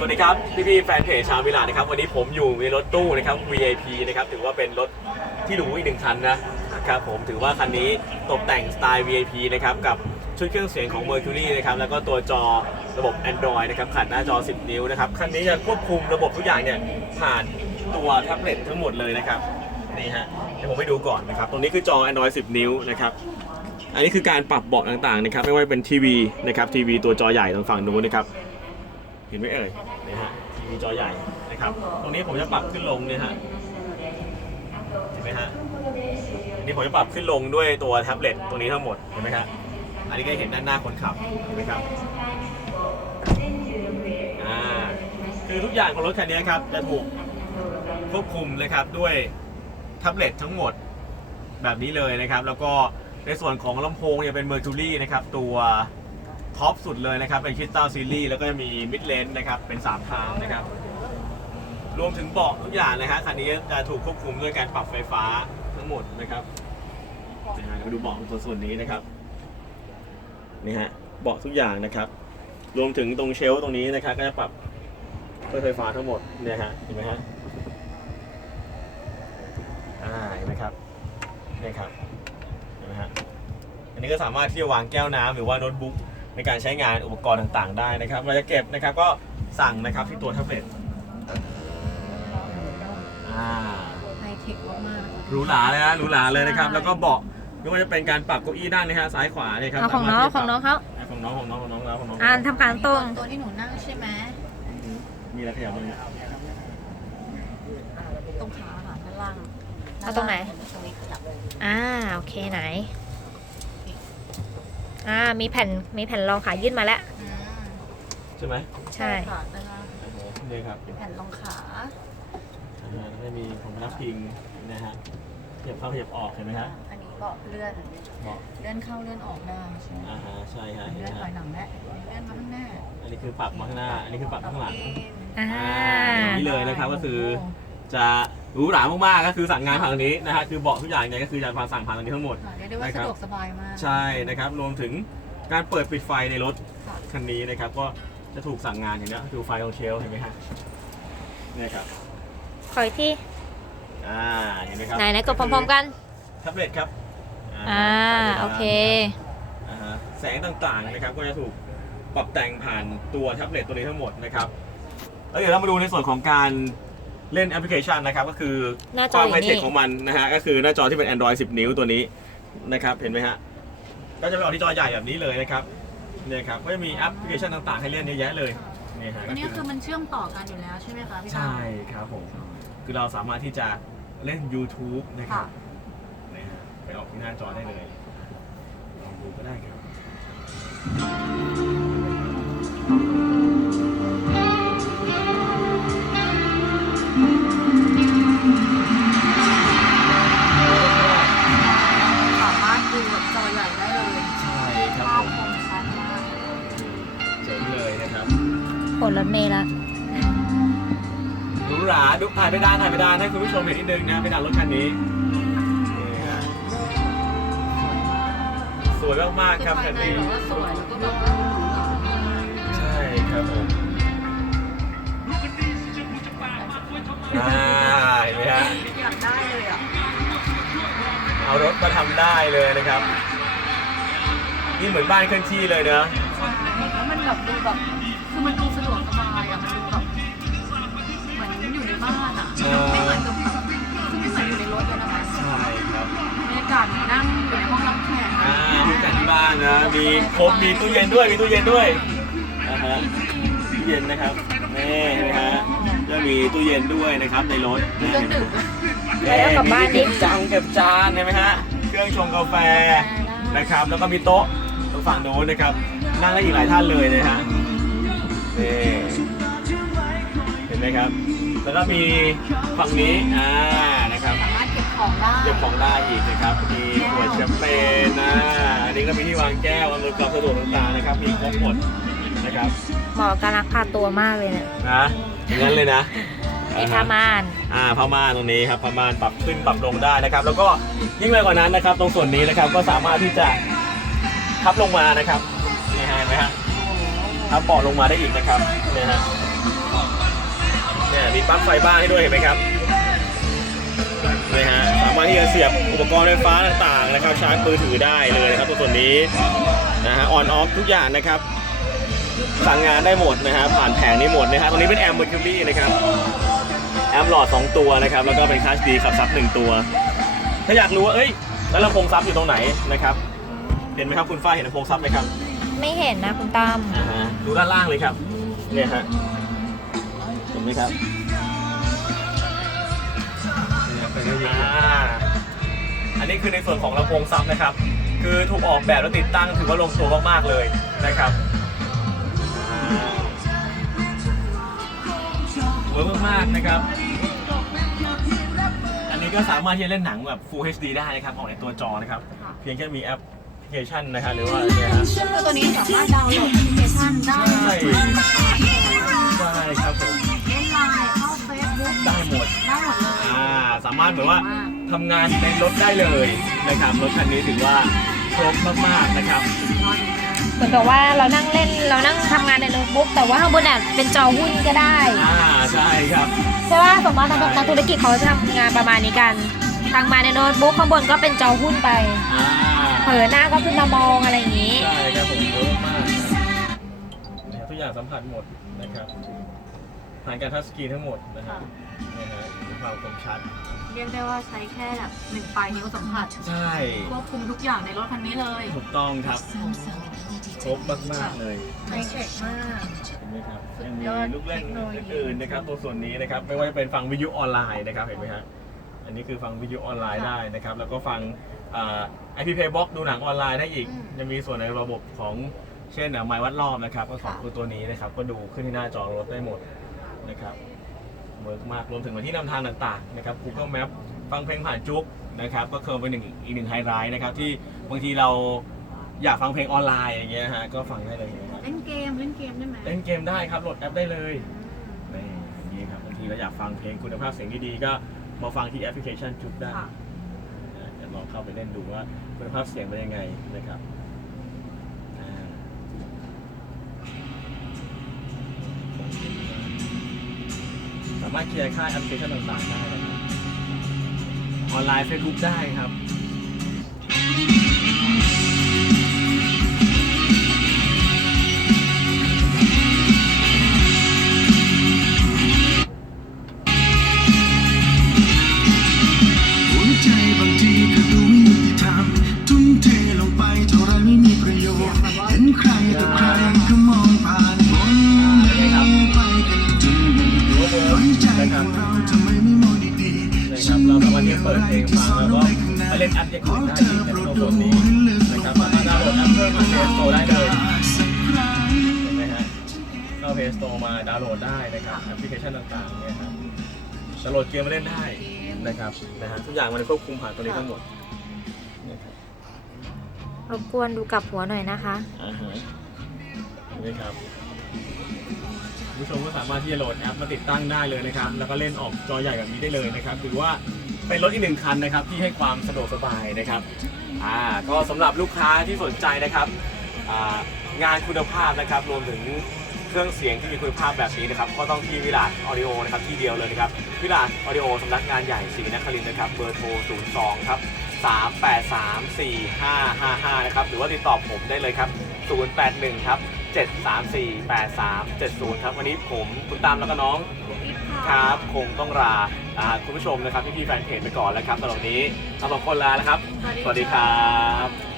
สวัสดีครับ พี่พี่ๆแฟนเพจชาวมิลานนะครับ วันนี้ผมอยู่ในรถตู้นะครับ VIP นะครับถือว่าเป็นรถที่หรูอีกหนึ่งคันนะนะครับผมถือว่าคันนี้ตกแต่งสไตล์ VIP นะครับกับชุดเครื่องเสียงของ Mercury นะครับแล้วก็ตัวจอระบบ Android นะครับขัดหน้าจอ 10 นิ้วนะครับคันนี้จะควบคุมระบบทุกอย่างเนี่ยผ่านตัวแท็บเล็ตทั้งหมดเลยนะครับนี่ฮะเดี๋ยวผมไปดูก่อนนะครับตรงนี้คือจอ Android 10 นิ้วนะครับอันนี้คือการปรับเบาะต่างๆนะครับไม่ว่าเป็นทีวีนะครับทีวีตัวจอใหญ่ตรงฝั่งนู้นนะครับ เห็นไหมเอ่ยนะฮะทีวีจอใหญ่นะครับ ตรงนี้ผมจะปรับขึ้นลงเนี่ยฮะเห็นไหมฮะอันนี้ผมจะปรับขึ้นลงด้วยตัวแท็บเล็ตตัวนี้ทั้งหมดเห็นไหมครับอันนี้ก็เห็นด้านหน้าคนขับเห็นไหมครับอ่าคือทุกอย่างของรถคันนี้ครับจะถูกควบคุมนะครับด้วยแท็บเล็ตทั้งหมดแบบนี้เลยนะครับ แล้วก็ในส่วนของลำโพงเนี่ยเป็น Mercury นะครับตัว ท็อปสุดเลยนะครับ เป็นคริสตัลซีรีส์แล้วก็จะมีมิดเลนนะครับ เป็น3ทางนะครับ รวมถึงเบาะทุกอย่างนะฮะคันนี้จะถูกควบคุมด้วยการปรับไฟฟ้าทั้งหมดนะครับนะฮะเราดูเบาะตัวส่วนนี้นะครับนี่ฮะเบาะทุกอย่างนะครับ รวมถึงตรงเชลฟ์ตรงนี้นะครับ ก็จะปรับด้วยไฟฟ้าทั้งหมดเนี่ยฮะเห็นไหมฮะอ่าเห็นไหมครับนี่ครับเห็นไหมฮะอันนี้ก็สามารถที่จะวางแก้วน้ำหรือว่าโน้ตบุ๊ก ในการใช้งานอุปกรณ์ต่างๆ ได้นะครับเราจะเก็บนะครับก็สั่งนะครับที่ตัวแท็บเล็ตอ่า ไฮเทคมากหรูหราเลยนะหรูหราเลยนะครับ แล้วก็เบาะไม่ว่าจะเป็นการปรับเก้าอี้ด้านนะฮะซ้ายขวาเนี่ยครับเอาของน้องสามารถของน้องเขาอะของน้องของน้องของน้องแล้วของน้องอ่านทำการๆตรง ตัวที่หนูนั่งใช่ไหมมีอะไรขยับบ้างเนี่ยตรงขาค่ะด้านล่างเอาตรงไหน ตรงนี้ขยับอ่าโอเคไหน อ่ามีแผ่นมีแผ่นรองขายื่นมาแล้ว อืมใช่ไหมใช่ ค่ะด้านล่างโอ้โหนี่ครับเป็นแผ่นรองขาอ่าแล้วก็มีผมนับพิงนะฮะขยับเข้าขยับออกเห็นไหมฮะอันนี้เบาะเลื่อนเบาะเลื่อนเข้าเลื่อนออกได้ใช่ไหมอ่าฮะใช่ฮะเห็นเลื่ไหอมนถอยฮะหลังได้เลื่อนมาข้างหน้าอันนี้คือปรับมาข้างหน้า อันนี้คือปรับข้างหลังอ่าอย่างนี้เลยนะครับก็คือ จะ หรูหรามากๆก็คือสั่งงานผ่านตรงนี้นะฮะคือเบาะทุกอย่างเนี่ยก็คือจะผ่านสั่งผ่านตรงนี้ทั้งหมด ค่ะเรียกได้ว่านะครับสะดวกสบายมาก ใช่นะครับรวมถึงการเปิดปิดไฟในรถค่ะ คันนี้นะครับก็จะถูกสั่งงานอย่างนี้ยดูไฟตรงเชลฟ์เห็นไหมฮะเนี่ยครับขออีกที่อ่าเห็นไหมครับไหนไหนกดพร้อมๆกัน แท็บเล็ตครับอ่า โอเค อ่าฮะแสงต่างๆนะครับก็จะถูกปรับแต่งผ่านตัวแท็บเล็ตตัวนี้ทั้งหมดนะครับแล้วเดี๋ยวเรามาดูในส่วนของการ เล่นแอปพลิเคชันนะครับก็คือหน้าจคอวามอยู่ไฮเทคนี่ของมันนะฮะก็คือหน้าจอที่เป็น Android 10 นิ้วตัวนี้นะครับเห็นไหมฮะก็จะเป็นออกที่จอใหญ่แบบนี้เลยนะครับเนี่ยครับก็จะมีแอปพลิเคชันต่างๆ ให้เล่นเยอะแยะเลยเนี่ยฮะอันนี้คือมันเชื่อมต่อกันอยู่แล้วใช่ไหมคะพี่ใช่ครับผมคือเราสามารถที่จะเล่น YouTube นะครัค่ะบนะฮะไปออกที่หน้าจอได้เลย ผลรถเมล์ละหรูหราดูถ่ายไปด้านถ่ายไปด้านให้คุณผู้ชมเห็นนิดนึงนะไปด้านรถคันนี้นี่ฮะสวยมากๆครับภาคัยนในนี้แบบว่าสวยแล้วก็แบบว่าหรูหรามากใช่ครับผมอ่าเห็นไหมฮะอยากได้เลยอะเอารถมาทำได้เลยนะครับ นี่เหมือนบ้านเคลื่อนที่เลยเนอะใช่แล้วมันแบบดูแบบคือมันดูส องแต่งที่บ้านนะ มีครบมีตู้เย็นด้วย มีตู้เย็นด้วยนะฮะตู้เย็นนะครับนี่เห็นไหมฮะจะมีตู้เย็นด้วยนะครับในรถเครื่องดื่มไปแล้วกลับบ้านดิมีเก็บจานเก็บจานเห็นไหมฮะ เครื่องชงกาแฟนะครับ แล้วก็มีโต๊ะตรงฝั่งโน้นนะครับ นั่งได้อีกหลายท่านเลยนะฮะนี่เห็นไหมครับ แล้วก็มีฝั่งนี้ อ่า นะครับ ของได้เก็บของได้อีกนะครับ มีขวดแชมเปญนะ อันนี้ก็มีที่วางแก้วอำนวยความสะดวกต่างๆนะครับ มีครบหมดนะครับเหมาะกับการรักพาตัวมากเลยเนี่ยนะอย่างนั้นเลยนะไอ้ผ้าม่าน อ่าผ้าม่านตรงนี้ครับผ้าม่านปรับขึ้นปรับลงได้นะครับ แล้วก็ยิ่งไปกว่านั้นนะครับ ตรงส่วนนี้นะครับก็สามารถที่จะพับลงมานะครับนี่ฮะเห็นไหมฮะพับเบาะลงมาได้อีกนะครับนี่ฮะมีปลั๊กไฟบ้านให้ด้วยเห็นไหมครับนี่ฮะสามารถที่จะเสียบอุปกรณ์ไฟฟ้าต่างๆนะครับชาร์จมือถือได้เลยนะครับตัวส่วนนี้นะฮะออนออฟทุกอย่างนะครับสั่งงานได้หมดนะฮะผ่านแผงนี้หมดนะฮะตรงนี้เป็นแอมเบอร์คิวรี่นะครับแอมหลอด 2 ตัวนะครับแล้วก็เป็นคลาสดีขับซับ 1 ตัว ถ้าอยากรู้ว่าเอ้ยแล้วลำโพงซับอยู่ตรงไหนนะครับเห็นไหมครับคุณฝ้ายเห็นลำโพงซับไหมครับไม่เห็นนะคุณตั้มอ่าฮะดูด้านล่างเลยครับเนี่ยฮะเห็นไหมครับ อ่าอันนี้คือในส่วนของลำโพงซับนะครับ คือถูกออกแบบและติดตั้งถือว่าลงตัวมากๆเลยนะครับเวิร์กมากๆนะครับ อันนี้ก็สามารถที่จะเล่นหนังแบบ Full HD ได้นะครับ ออกในตัวจอนะครับค่ะเพียงแค่มีแอปพลิเคชันนะครับหรือว่าเนี่ยฮะ คือตัวนี้สามารถดาวน์โหลดแอปพลิเคชันได้ ใช่ใช่ครับผม สามารถเหมือนว่าทำงานในรถได้เลยนะครับรถคันนี้ถือว่าครบมากๆนะครับ เหมือนกับว่าเรานั่งเล่นเรานั่งทำงานในโน้ตบุ๊กแต่ว่าข้างบนเนี่ยเป็นจอหุ้นก็ได้อ่าใช่ครับ ใช่ว่าสมมติว่านักธุรกิจเขาจะทำงานประมาณนี้กันทางมาในโน้ตบุ๊กข้างบนก็เป็นจอหุ้นไปอ่าเผลอหน้าก็ขึ้นมามองอะไรอย่างนี้ ใช่ครับผมเวิร์กมากนะครับทุกอย่างสัมผัสหมดนะครับผ่านการทัชสกรีนทั้งหมดนะครับนะฮะ มีความคมชัด เรียกได้ว่าใช้แค่แบบหนึ่งปลายนิ้วสัมผัสใช่ ควบคุมทุกอย่างในรถคันนี้เลยถูกต้องครับ ครบมากๆเลยไฮเทคมากเห็นไหมครับสุดยังมียอดลูกเล่นเทคโนโลยีอื่นๆนะครับตัวส่วนนี้นะครับไม่ว่าจะเป็นฟังวิทยุออนไลน์นะครับเห็นไหมฮะอันนี้คือฟังวิทยุออนไลน์ได้นะครับ แล้วก็ฟังไอพีเพย์บ็อกดูหนังออนไลน์ได้อีกยังมีส่วนในระบบของเช่นหมายวัดรอบนะครับ ก็สองตัวตัวนี้นะครับ ก็ดูขึ้นที่หน้าจอรถได้หมดนะครับ เวิร์กมากรวมถึงมาที่นำทางต่างๆนะครับ Google Map ฟังเพลงผ่านจุกนะครับก็คือเป็นหนึ่งอีกหนึ่งไฮไลท์นะครับที่บางทีเราอยากฟังเพลงออนไลน์อย่างเงี้ยฮะก็ฟังได้เลยนะครับเล่นเกมเล่นเกมได้ไหมเล่นเกมได้ครับโหลดแอปได้เลยนี่อย่างนี้ครับบางทีเราอยากฟังเพลงคุณภาพเสียงดีๆก็มาฟังที่แอปพลิเคชันจุกได้ค่ะนะเดี๋ยวลองเข้าไปเล่นดูว่าคุณภาพเสียงเป็นยังไงนะครับามารถเคลียร์ค่าแอปพลิเคชันต่างๆได้นะครับออนไลน์เฟซบุ๊กได้ครับ สามารถที่จะเปิดเพลงฟังแล้วก็ไปเล่นแอปอย่างอื่นได้อีกในตัวส่วนนี้นะครับสามารถดาวน์โหลดแอปเพิ่มมาเพย์สโตร์ได้เลยเห็นไหมฮะเข้าเพย์สโตร์มาดาวน์โหลดได้นะครับแอปพลิเคชันต่างๆเนี่ยครับดาวน์โหลดเกมมาเล่นได้นะครับนะฮะทุกอย่างมันควบคุมผ่านตัวนี้ทั้งหมดนะครับรบกวนดูกลับหัวหน่อยนะคะอ่าฮะเห็นไหมครับผู้ชมก็สามารถที่จะโหลดแอปมาติดตั้งได้เลยนะครับ แล้วก็เล่นออกจอใหญ่แบบนี้ได้เลยนะครับ ถือว่า เป็นรถอีกหนึ่งคันนะครับที่ให้ความสะดวกสบายนะครับอ่าก็สำหรับลูกค้าที่สนใจนะครับอ่างานคุณภาพนะครับรวมถึงเครื่องเสียงที่มีคุณภาพแบบนี้นะครับก็ต้องที่วิลาดออดิโอนะครับที่เดียวเลยนะครับวิลาดออดิโอสำนักงานใหญ่ศรีนครินทร์นะครับเบอร์โทร 02 ครับ 3834555 นะครับหรือว่าติดต่อผมได้เลยครับ 081 ครับ 7348370 ครับวันนี้ผมคุณตามแล้วก็น้อง ครับ คงต้องลาอ่าคุณผู้ชมนะครับพี่ๆแฟนเพจไปก่อนแล้วครับสำหรับวันนี้เราสองคนลาแล้วครับ สวัสดีครับ